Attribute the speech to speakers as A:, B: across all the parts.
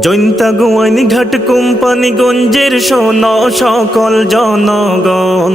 A: জৈন্তা গোয়াইন ঘাট কোম্পানি গঞ্জের শোন সকল জনগণ।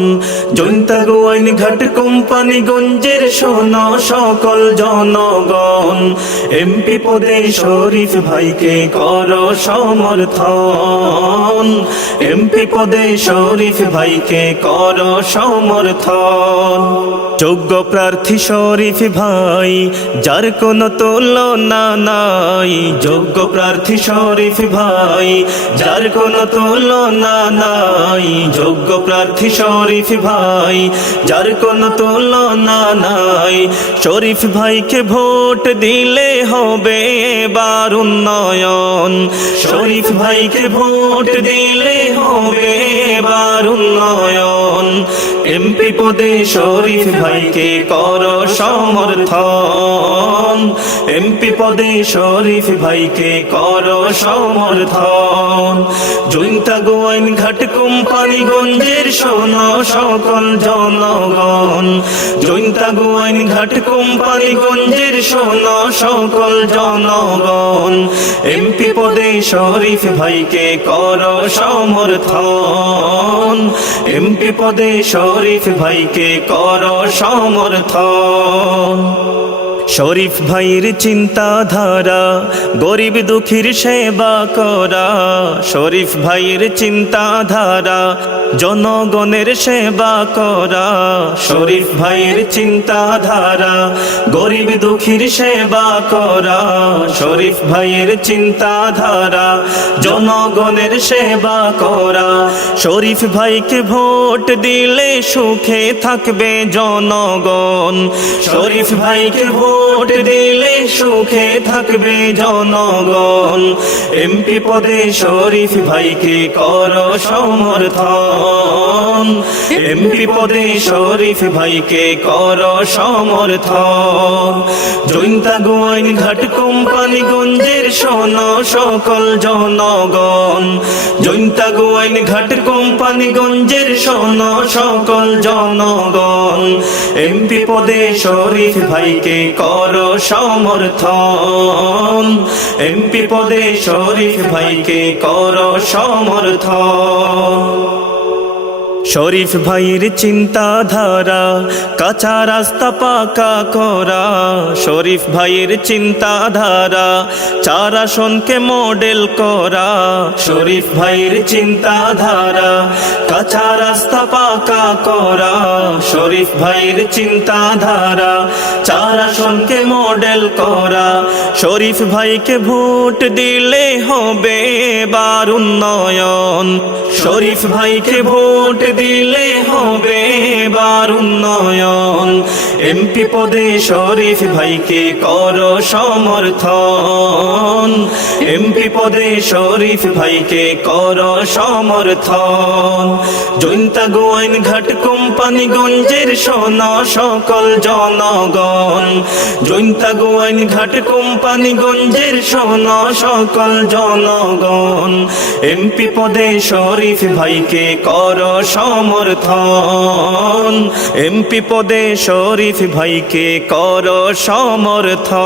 A: জৈন্তা গোয়াইন ঘাট কোম্পানিগঞ্জের শোন সকল জনগণ। এমপি পদে শরীফ ভাইকে কর সমর্থন। এমপি পদে শরীফ ভাইকে কর সমর্থন। যোগ্য প্রার্থী শরীফ ভাই, যার কোনো তুলনা নাই। যোগ্য প্রার্থী শরীফ ভাই, যার কোনো তুলনা নাই। যোগ্য প্রার্থী শরীফ ভাই যার কোন তুলনা নাই। শরীফ ভাইকে ভোট দিলে হবে এবার উন্নয়ন। শরীফ ভাইকে ভোট দিলে হবে এবার উন্নয়ন। এমপি পদে শরীফ ভাইকে কর সমর্থন। এমপি পদে শরীফ ভাইকে কর সমর্থন। জৈন্তা গোয়াইন ঘাট কোম্পানিগঞ্জের শোন সকল জনগণ। জৈন্তা গোয়াইন ঘাট কোম্পানিগঞ্জের শোন সকল জনগণ। এমপি পদে শরীফ ভাইকে কর সমর্থন। এমপি পদে শরীফ ভাইকে কর সমর্থন। শরীফ ভাইয়ের চিন্তাধারা, গরিব দুঃখীর সেবা করা। শরীফ ভাইয়ের চিন্তাধারা, জনগণের সেবা করা। শরীফ ভাইয়ের চিন্তাধারা, গরিব দুঃখীর সেবা করা। শরীফ ভাইয়ের চিন্তাধারা, জনগণের সেবা করা। শরীফ ভাইকে ভোট দিলে সুখে থাকবে জনগণ। শরীফ ভাইকে ভোট দিলে সুখে থাকবে জনগণ। এমপি পদে শরীফ ভাইকে কর সমর্থন। এমপি পদে শরীফ ভাইকে কর সমর্থন। জৈন্তা গোয়াইন ঘাট কোম্পানিগঞ্জের শোন, সকল জনগণ। জৈন্তা গোয়াইন ঘাট কোম্পানিগঞ্জের শোন, সকল জনগণ। এমপি পদে শরীফ ভাইকে কর সমর্থন। এমপি পদে শরীফ ভাইকে কর সমর্থন। শরীফ ভাইয়ের চিন্তাধারা, কাঁচা রাস্তা পাকা করা। শরীফ ভাইয়ের চিন্তাধারা, চার আসনকে মডেল করা। শরীফ ভাইয়ের চিন্তাধারা, কাঁচা রাস্তা পাকা করা। শরীফ ভাইয়ের চিন্তাধারা, চার আসনকে মডেল করা। শরীফ ভাইকে ভোট দিলে হবে বার উন্নয়ন। শরীফ ভাইকে ভোট দিলে হবে বার উন্নয়ন। এমপি পদে শরীফ ভাইকে কর সমর্থন। এমপি পদে শরীফ ভাইকে কর সমর্থন। জৈন্তা গোয়াইন ঘাট কোম্পানিগঞ্জের সোনা সকল জনগণ। জৈন্তা গোয়াইন ঘাট কোম্পানিগঞ্জের সোনা সকল জনগণ। এমপি পদে শরীফ ভাইকে কর সমর্থন। এমপি পদে শরীফ ভাইকে কর সমর্থন।